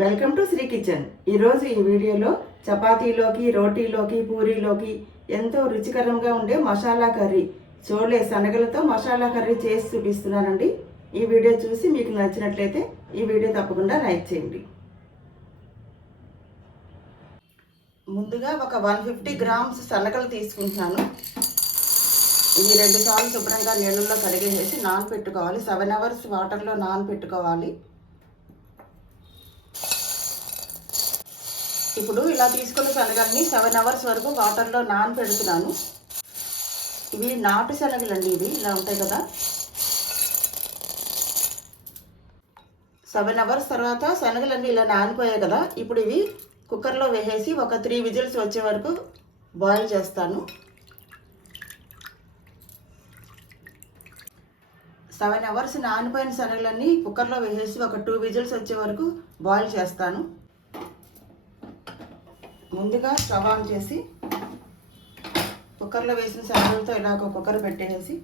Welcome to Shri kitchen. ఈరోజు ఈ వీడియోలో చపాతీలోకి, రోటీలోకి, పూరీలోకి ఎంతో రుచికరంగా ఉండే మసాలా కర్రీ, చోలే శనగలతో మసాలా కర్రీ చేసి చూపిస్తున్నానండి. ఈ వీడియో చూసి మీకు నచ్చినట్లయితే ఈ వీడియో తప్పకుండా లైక్ చేయండి. ముందుగా ఒక 150 గ్రామ్స్ శనగలు తీసుకుంటున్నాను. ఇవి 2 సార్లు శుభ్రంగా నీళ్ళల్లో కడిగేసి నానబెట్టుకోవాలి. 7 hours వాటర్లో నానబెట్టుకోవాలి. ఇప్పుడు ఇలా తీసుకున్న శనగల్ని 7 hours వరకు వాటర్లో నానబెడుతున్నాను. ఇవి నాటు శనగలండి. ఇవి ఇలా ఉంటాయి కదా. 7 hours తర్వాత శనగలన్నీ ఇలా నానిపోయాయి కదా. ఇప్పుడు ఇవి కుక్కర్లో వేసేసి ఒక 3 విజిల్స్ వచ్చే వరకు బాయిల్ చేస్తాను. 7 hours నానిపోయిన శనగలన్నీ కుక్కర్లో వేసేసి ఒక 2 విజిల్స్ వచ్చే వరకు బాయిల్ చేస్తాను. ముందుగా స్టవ్ ఆన్ చేసి కుక్కర్లో వేసిన శనగలతో ఇలా ఒక కుక్కర్ పెట్టేసి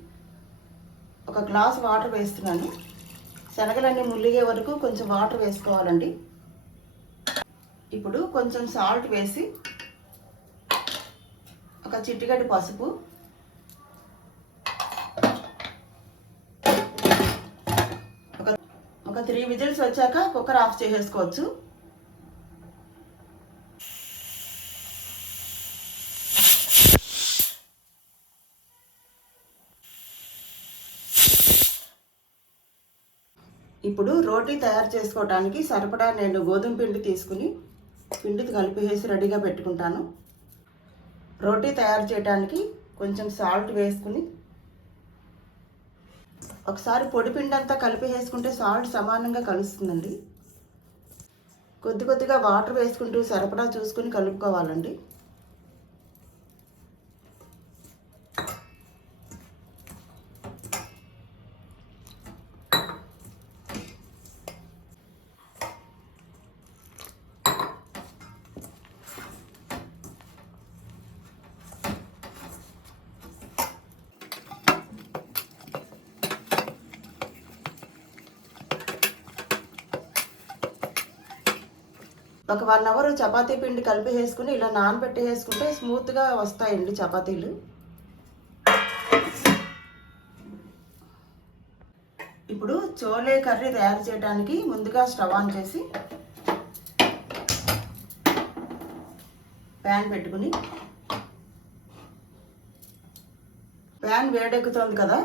ఒక గ్లాస్ వాటర్ వేస్తున్నాను. శనగలన్నీ ములిగే వరకు కొంచెం వాటర్ వేసుకోవాలండి. ఇప్పుడు కొంచెం సాల్ట్ వేసి ఒక చిటికెడు పసుపు, ఒక 3 విజిల్స్ వచ్చాక కుక్కర్ ఆఫ్ చేసేసుకోవచ్చు. ఇప్పుడు రోటీ తయారు చేసుకోవడానికి సరిపడా నేను గోధుమ పిండి తీసుకుని పిండి కలిపేసి రెడీగా పెట్టుకుంటాను. రోటీ తయారు చేయడానికి కొంచెం సాల్ట్ వేసుకుని ఒకసారి పొడి పిండి అంతా కలిపేసుకుంటే సాల్ట్ సమానంగా కలుస్తుందండి. కొద్ది కొద్దిగా వాటర్ వేసుకుంటూ సరిపడా చూసుకుని కలుపుకోవాలండి. ఒక 1 hour చపాతీ పిండి కలిపేసుకుని ఇలా నానబెట్టేసుకుంటే స్మూత్గా వస్తాయండి చపాతీలు. ఇప్పుడు చోలే కర్రీ తయారు చేయడానికి ముందుగా స్టవ్ ఆన్ చేసి ప్యాన్ పెట్టుకుని ప్యాన్ వేడెక్కుతుంది కదా.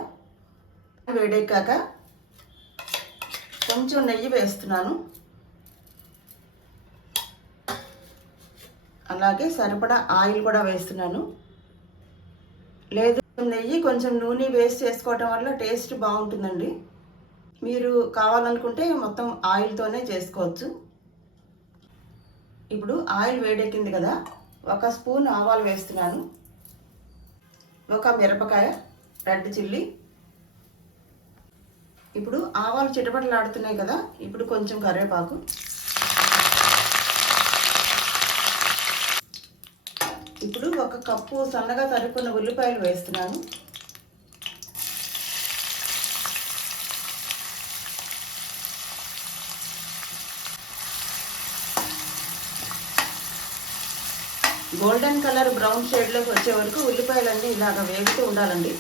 వేడెక్కాక కొంచెం నెయ్యి వేస్తున్నాను. అలాగే సరిపడా ఆయిల్ కూడా వేస్తున్నాను. లేదు నెయ్యి కొంచెం నూనె వేస్ట్ చేసుకోవటం వల్ల టేస్ట్ బాగుంటుందండి. మీరు కావాలనుకుంటే మొత్తం ఆయిల్తోనే చేసుకోవచ్చు. ఇప్పుడు ఆయిల్ వేడెక్కింది కదా. 1 స్పూన్ ఆవాలు వేస్తున్నాను. 1 మిరపకాయ, రెడ్ చిల్లీ. ఇప్పుడు ఆవాలు చిటపటలాడుతున్నాయి కదా. ఇప్పుడు కొంచెం కరివేపాకు, ఇప్పుడు 1 కప్పు సన్నగా తరుక్కున్న ఉల్లిపాయలు వేస్తున్నాను. గోల్డెన్ కలర్ బ్రౌన్ షేడ్లోకి వచ్చే వరకు ఉల్లిపాయలన్నీ ఇలాగ వేగుతూ ఉండాలండి.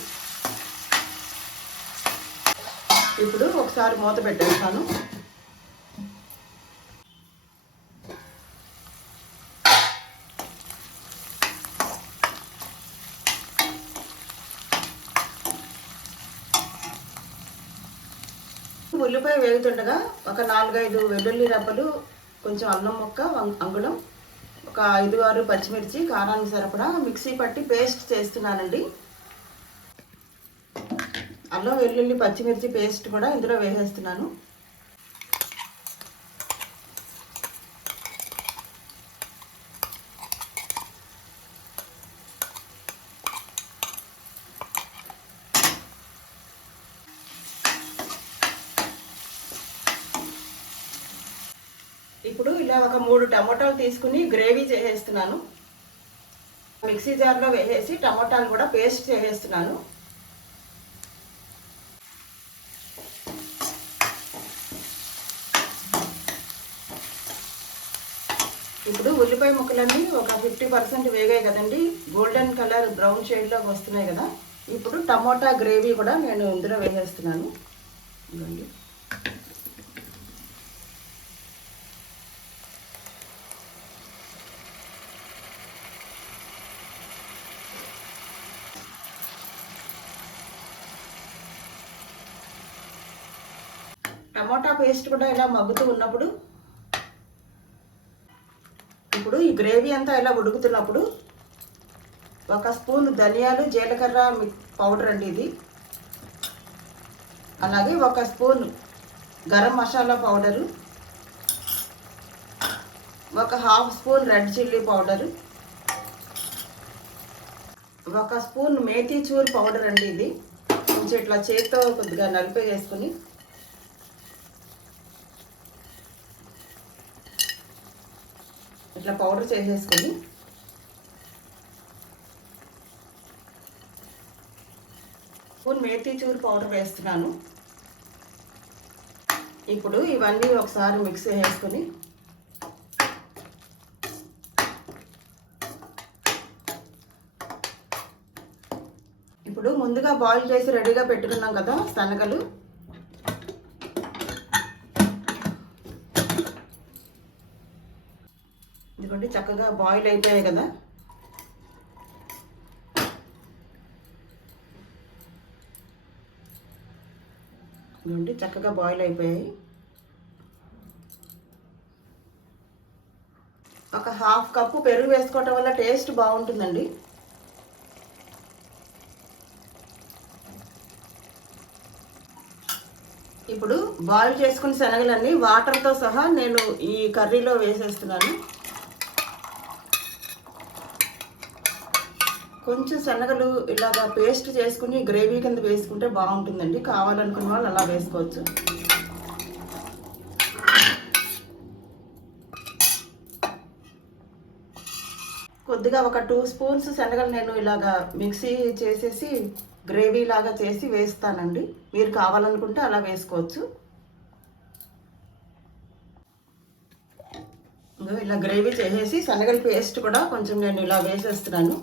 ఇప్పుడు ఒకసారి మూత పెట్టేస్తాను. ఉల్లిపాయ వేగుతుండగా ఒక 4-5 వెల్లుల్లి రెబ్బలు, కొంచెం అల్లం ముక్క అంగుళం, ఒక 5-6 పచ్చిమిర్చి కారానికి సరిపడా మిక్సీ పట్టి పేస్ట్ చేస్తున్నానండి. అల్లం వెల్లుల్లి పచ్చిమిర్చి పేస్ట్ కూడా ఇందులో వేసేస్తున్నాను. ఇప్పుడు ఇలా ఒక 3 టమోటాలు తీసుకుని గ్రేవీ చేసేస్తున్నాను. మిక్సీ జార్లో వేసేసి టమోటాలు కూడా పేస్ట్ చేసేస్తున్నాను. ఇప్పుడు ఉల్లిపాయ ముక్కలన్నీ ఒక 50% వేగాయి కదండి, గోల్డెన్ కలర్ బ్రౌన్ షేడ్లోకి వస్తున్నాయి కదా. ఇప్పుడు టమోటా గ్రేవీ కూడా నేను ఇందులో వేసేస్తున్నాను. ఇదిగోండి. టమోటా పేస్ట్ కూడా ఇలా మగ్గుతూ ఉన్నప్పుడు, ఇప్పుడు ఈ గ్రేవీ అంతా ఇలా ఉడుకుతున్నప్పుడు 1 స్పూన్ ధనియాలు జీలకర్ర పౌడర్ అండి ఇది, అలాగే 1 spoon garam masala powder, 1/2 spoon red chilli powder, 1 spoon methi చూర్ పౌడర్ అండి ఇది. కొంచెం ఇట్లా చేతితో కొద్దిగా నలిపేసుకుని ఇట్లా పౌడర్ చేసేసుకొని స్పూన్ మేథీ చూర్ పౌడర్ వేస్తున్నాను. ఇప్పుడు ఇవన్నీ ఒకసారి మిక్స్ చేసుకొని ఇప్పుడు ముందుగా బాయిల్ చేసి రెడీగా పెట్టుకున్నాం కదా శనగలు, ఇదిగోండి చక్కగా బాయిల్ అయిపోయాయి కదా. ఇదిగోండి చక్కగా బాయిల్ అయిపోయాయి. 1/2 కప్పు పెరుగు వేసుకోవటం వల్ల టేస్ట్ బాగుంటుందండి. ఇప్పుడు బాయిల్ చేసుకున్న శనగలన్నీ వాటర్తో సహా నేను ఈ కర్రీలో వేసేస్తున్నాను. కొంచెం శనగలు ఇలాగా పేస్ట్ చేసుకుని గ్రేవీ కింద వేసుకుంటే బాగుంటుందండి. కావాలనుకున్న వాళ్ళు అలా వేసుకోవచ్చు. కొద్దిగా ఒక 2 స్పూన్స్ శనగలు నేను ఇలాగా మిక్సీ చేసేసి గ్రేవీ లాగా చేసి వేస్తానండి. మీరు కావాలనుకుంటే అలా వేసుకోవచ్చు. ఇలా గ్రేవీ చేసేసి శనగల పేస్ట్ కూడా కొంచెం నేను ఇలా వేసేస్తున్నాను.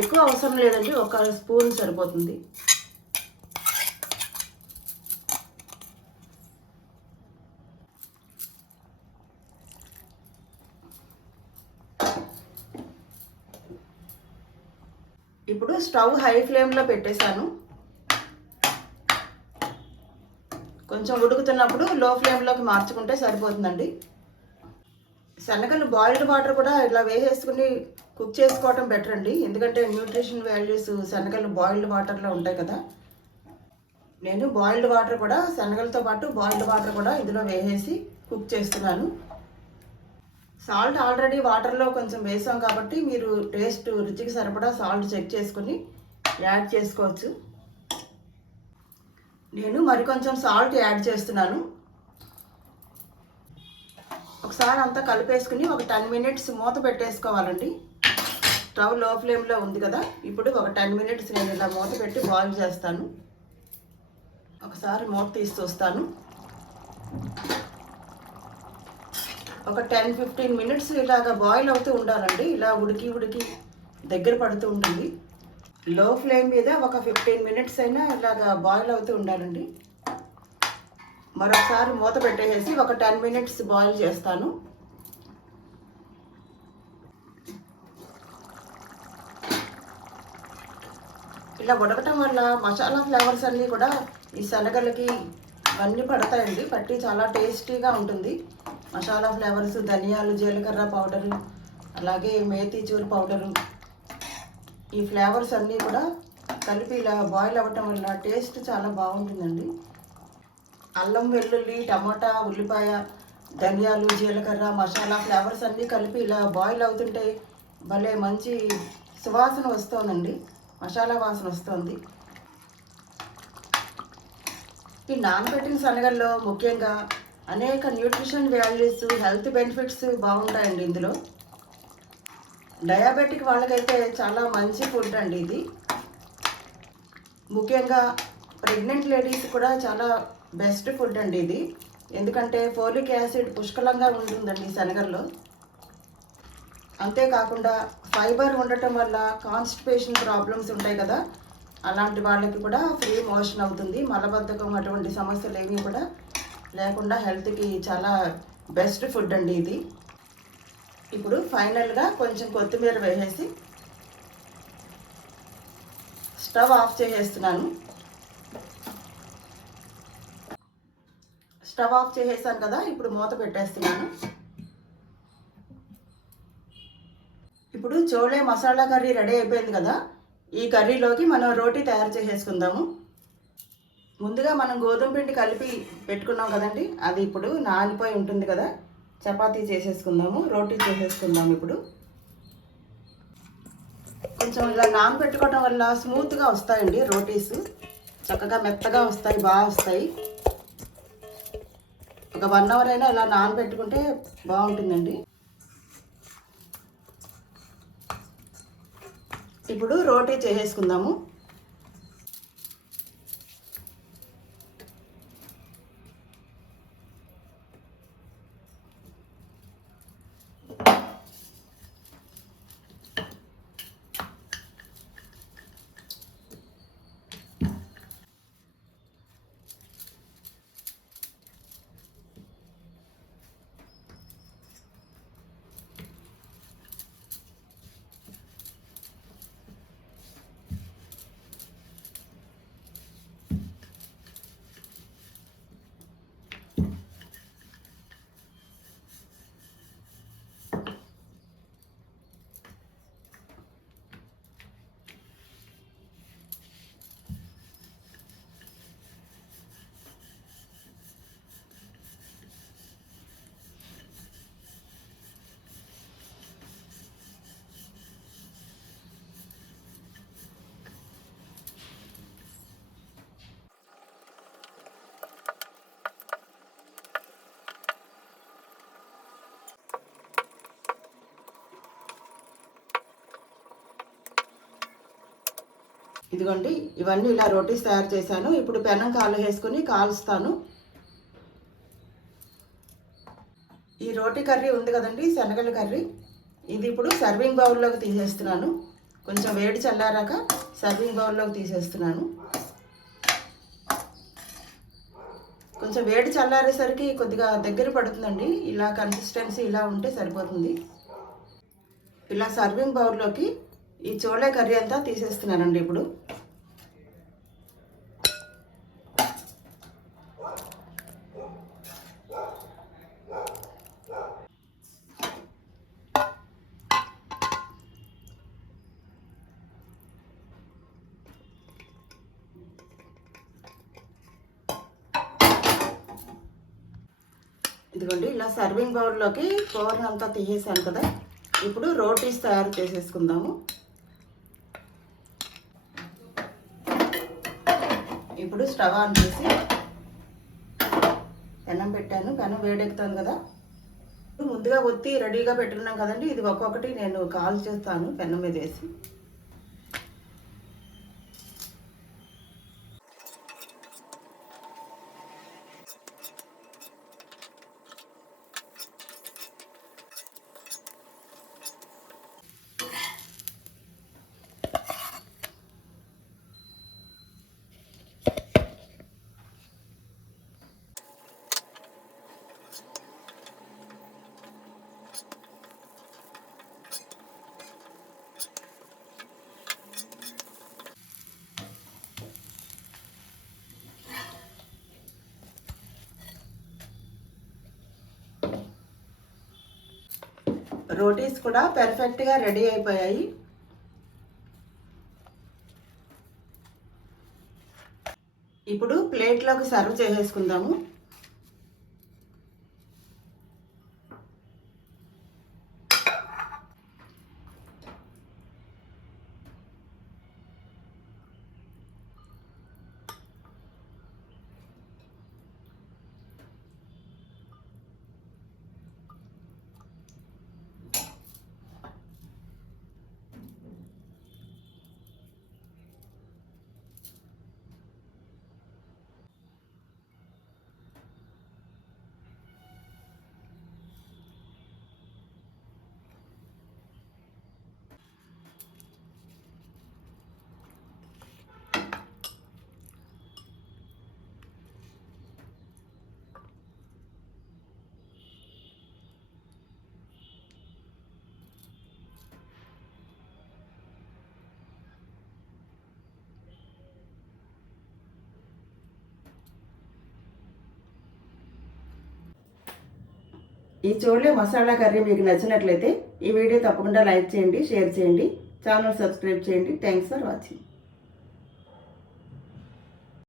ఎక్కువ అవసరం లేదండి, 1 స్పూన్ సరిపోతుంది. ఇప్పుడు స్టవ్ హై ఫ్లేమ్లో పెట్టేశాను. కొంచెం ఉడుకుతున్నప్పుడు లో ఫ్లేమ్లోకి మార్చుకుంటే సరిపోతుందండి. శనగలు బాయిల్డ్ వాటర్ కూడా ఇలా వేసేసుకుని కుక్ చేసుకోవటం బెటర్ అండి, ఎందుకంటే న్యూట్రిషన్ వాల్యూస్ శనగలు బాయిల్డ్ వాటర్లో ఉంటాయి కదా. నేను బాయిల్డ్ వాటర్ కూడా శనగలతో పాటు బాయిల్డ్ వాటర్ కూడా ఇందులో వేసేసి కుక్ చేస్తున్నాను. సాల్ట్ ఆల్రెడీ వాటర్లో కొంచెం వేసాం కాబట్టి మీరు టేస్ట్ రుచికి సరిపడా సాల్ట్ చెక్ చేసుకుని యాడ్ చేసుకోవచ్చు. నేను మరికొంచెం సాల్ట్ యాడ్ చేస్తున్నాను. ఒకసారి అంతా కలిపేసుకుని ఒక 10 మినిట్స్ మూత పెట్టేసుకోవాలండి. స్టవ్ లో ఫ్లేమ్లో ఉంది కదా. ఇప్పుడు ఒక 10 మినిట్స్ నేను ఇలా మూత పెట్టి బాయిల్ చేస్తాను. ఒకసారి మూత తీసి చూస్తాను. ఒక 10-15 మినిట్స్ ఇలాగ బాయిల్ అవుతూ ఉండాలండి. ఇలా ఉడికి దగ్గర పడుతూ ఉంటుంది. లో ఫ్లేమ్ మీద ఒక 15 మినిట్స్ అయినా ఇలాగ బాయిల్ అవుతూ ఉండాలండి. మరొకసారి మూత పెట్టేసి ఒక 10 మినిట్స్ బాయిల్ చేస్తాను. ఇలా ఉడకటం వల్ల మసాలా ఫ్లేవర్స్ అన్నీ కూడా ఈ శనగలకి అన్నీ పడతాయండి. పట్టి చాలా టేస్టీగా ఉంటుంది. మసాలా ఫ్లేవర్స్, ధనియాలు, జీలకర్ర పౌడరు, అలాగే మేథీ చూర్ పౌడరు, ఈ ఫ్లేవర్స్ అన్నీ కూడా కలిపి ఇలా బాయిల్ అవ్వటం వల్ల టేస్ట్ చాలా బాగుంటుందండి. అల్లం, వెల్లుల్లి, టమాటా, ఉల్లిపాయ, ధనియాలు, జీలకర్ర, మసాలా ఫ్లేవర్స్ అన్నీ కలిపి ఇలా బాయిల్ అవుతుంటే భలే మంచి సువాసన వస్తుందండి. మసాలా వాసన వస్తుంది. ఈ నానబెట్టిన శనగల్లో ముఖ్యంగా అనేక న్యూట్రిషన్ వాల్యూస్, హెల్త్ బెనిఫిట్స్ బాగుంటాయండి. ఇందులో డయాబెటిక్ వాళ్ళకైతే చాలా మంచి ఫుడ్ అండి ఇది. ముఖ్యంగా ప్రెగ్నెంట్ లేడీస్ కూడా చాలా బెస్ట్ ఫుడ్ అండి ఇది. ఎందుకంటే ఫోలిక్ యాసిడ్ పుష్కలంగా ఉంటుందండి ఈ శనగల్లో. అంతేకాకుండా ఫైబర్ ఉండటం వల్ల కాన్స్టిపేషన్ ప్రాబ్లమ్స్ ఉంటాయి కదా, అలాంటి వాళ్ళకి కూడా ఫ్రీ మోషన్ అవుతుంది. మలబద్ధకం అటువంటి సమస్యలు ఏమీ కూడా లేకుండా హెల్త్కి చాలా బెస్ట్ ఫుడ్ అండి ఇది. ఇప్పుడు ఫైనల్గా కొంచెం కొత్తిమీర వేసేసి స్టవ్ ఆఫ్ చేసేస్తున్నాను. స్టవ్ ఆఫ్ చేసేసాను కదా, ఇప్పుడు మూత పెట్టేస్తున్నాను. ఇప్పుడు చోలే మసాలా కర్రీ రెడీ అయిపోయింది కదా, ఈ కర్రీలోకి మనం రోటీ తయారు చేసేసుకుందాము. ముందుగా మనం గోధుమ పిండి కలిపి పెట్టుకున్నాం కదండి, అది ఇప్పుడు నానిపోయి ఉంటుంది కదా. చపాతీ చేసేసుకుందాము, రోటీ చేసేసుకుందాము. ఇప్పుడు కొంచెం ఇలా నానబెట్టుకోవడం వల్ల స్మూత్గా వస్తాయండి రోటీస్, చక్కగా మెత్తగా వస్తాయి, బాగా వస్తాయి. ఒక 1 అవర్ అయినా ఇలా నానబెట్టుకుంటే బాగుంటుందండి. ఇప్పుడు రోటీ చేసేసుకుందాము. ఇదిగోండి, ఇవన్నీ ఇలా రోటీస్ తయారు చేశాను. ఇప్పుడు పెనం వేసుకొని కాలుస్తాను. ఈ రోటీ కర్రీ ఉంది కదండి, శనగల కర్రీ, ఇది ఇప్పుడు సర్వింగ్ బౌల్లోకి తీసేస్తున్నాను. కొంచెం వేడి చల్లారాక సర్వింగ్ బౌల్లోకి తీసేస్తున్నాను. కొంచెం వేడి చల్లారేసరికి కొద్దిగా దగ్గర పడుతుందండి. ఇలా కన్సిస్టెన్సీ ఇలా ఉంటే సరిపోతుంది. ఇలా సర్వింగ్ బౌల్లోకి ఈ చోలే కర్రీ అంతా తీసేస్తున్నానండి. ఇప్పుడు ఇదిగోండి, ఇలా సర్వింగ్ బౌల్లోకి కూరని అంతా తీసేసాను కదా. ఇప్పుడు రోటీస్ తయారు చేసేసుకుందాము. ఇప్పుడు స్టవ్ ఆన్ చేసి పెనం పెట్టాను. పెనం వేడెక్కుతాను కదా, ముందుగా ఒత్తి రెడీగా పెట్టుకున్నాం కదండి, ఇది ఒక్కొక్కటి నేను కాల్ చేస్తాను పెనం మీద వేసి. రోటీస్ కూడా పర్ఫెక్ట్గా రెడీ అయిపోయాయి. ఇప్పుడు ప్లేట్లోకి సర్వ్ చేసేసుకుందాము. ఈ చోలే మసాలా కర్రీ మీకు నచ్చినట్లయితే ఈ వీడియో తప్పకుండా లైక్ చేయండి, షేర్ చేయండి, ఛానల్ సబ్స్క్రైబ్ చేయండి. Thanks for watching.